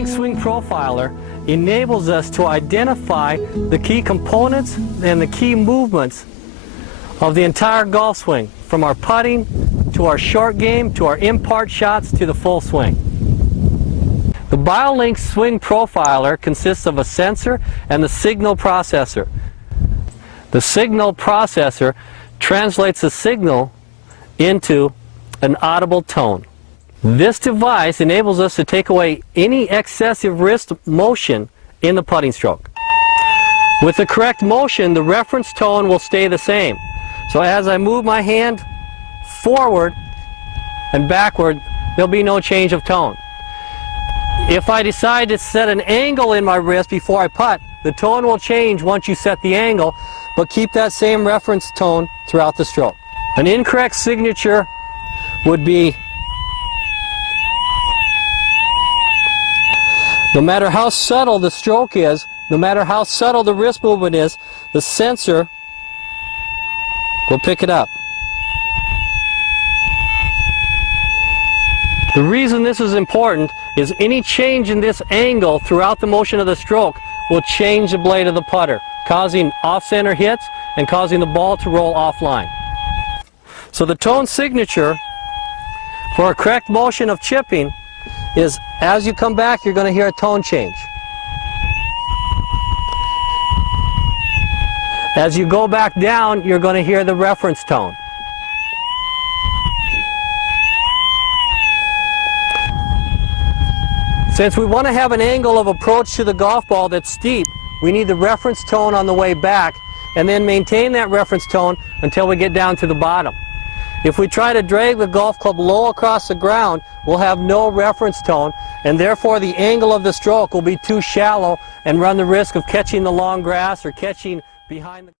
BioLink Swing Profiler enables us to identify the key components and the key movements of the entire golf swing, from our putting to our short game to our in-part shots to the full swing. The BioLink Swing Profiler consists of a sensor and the signal processor. The signal processor translates the signal into an audible tone. This device enables us to take away any excessive wrist motion in the putting stroke. With the correct motion, the reference tone will stay the same. So as I move my hand forward and backward, there'll be no change of tone. If I decide to set an angle in my wrist before I putt, the tone will change once you set the angle, but keep that same reference tone throughout the stroke. An incorrect signature would be, no matter how subtle the stroke is, no matter how subtle the wrist movement is, the sensor will pick it up. The reason this is important is any change in this angle throughout the motion of the stroke will change the blade of the putter, causing off-center hits and causing the ball to roll offline. So the tone signature for a correct motion of chipping is, as you come back, you're going to hear a tone change. As you go back down, you're going to hear the reference tone. Since we want to have an angle of approach to the golf ball that's steep, we need the reference tone on the way back and then maintain that reference tone until we get down to the bottom. If we try to drag the golf club low across the ground, we'll have no reference tone, and therefore the angle of the stroke will be too shallow and run the risk of catching the long grass or catching behind the